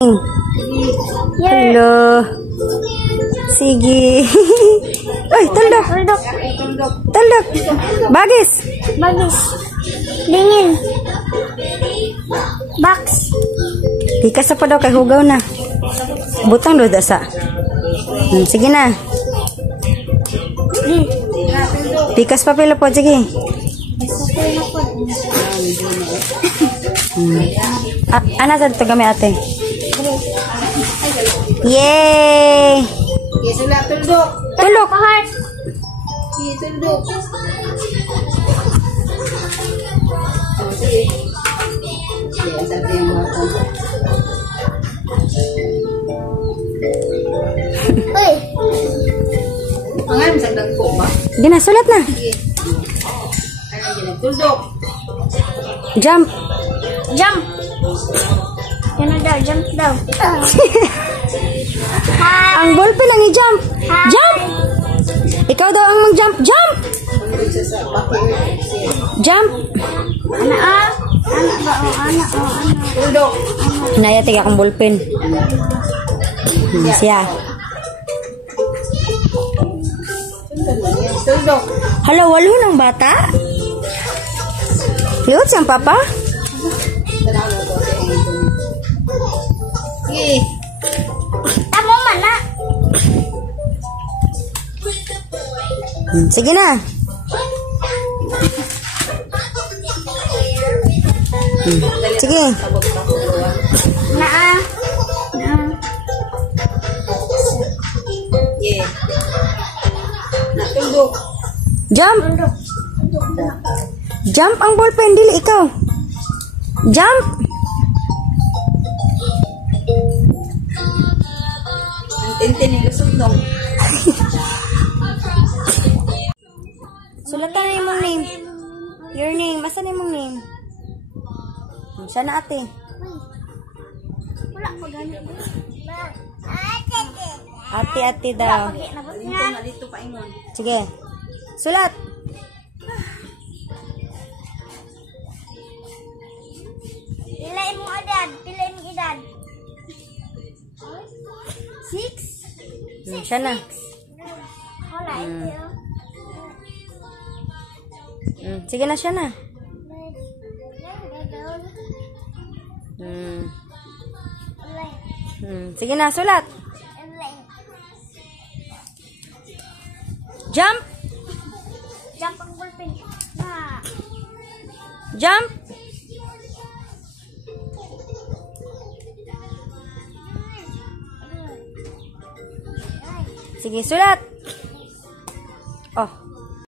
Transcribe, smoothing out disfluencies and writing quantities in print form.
Hello. Sige. Uy, tuldok. Tuldok. Bagis. Dingin. Box. Pikas sa pa daw kay hugaw na. Butang do dasa. Sige na. Pikas pa pila po, sige. Ana sa ito kami ate. Yay! Tuldok. Tuldok. Tuldok. Uy. Pangalan sa dagko ba? Di na, sulat na. Tuldok. Jump. Jump. Yan daw, jump daw. Ang ballpen lang i-jump. Jump! Ikaw daw ang mag-jump. Jump! Jump! Anak. Tuldok. Naya, tiga akong ballpen. Siya. Tuldok. Hala, walo ng bata? Yun, siyang papa? Sige. Tamo mana? Sige na. Sige. Naa. Yeah. Tuldok. Jump! Jump ang ballpen, dili ikaw. Jump! Tintin yung lusog nung. Sulatan na yung name. Your name. Masa na yung name? Siya na ate. Wala ko ganun. Ate daw. Ito na dito paingon. Sige. Sulat. Pilain mo edad. Pilain mo edad. 6. Siya na. Wala ito. Sige na, siya na. Sige na, sulat. Jump! Jump ang ballpen. Na. Jump! Sige, sulat. Oh.